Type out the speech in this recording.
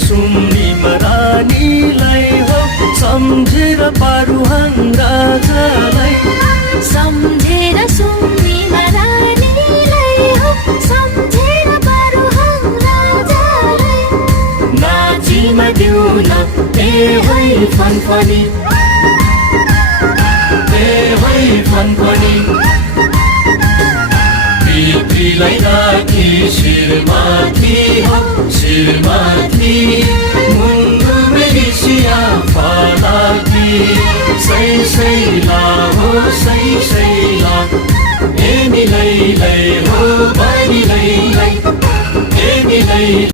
सुम्निमा रानीलाई हो सम्झेर पारुहाङ राजालाई सम्झेर सुम्निमा रानीलाई हो सम्झेर पारुहाङ राजालाई नाचिमा दिउँ न त्यही फनफनी फनफनी पितृलाई राखी शिरमाथि हो शिरमाथि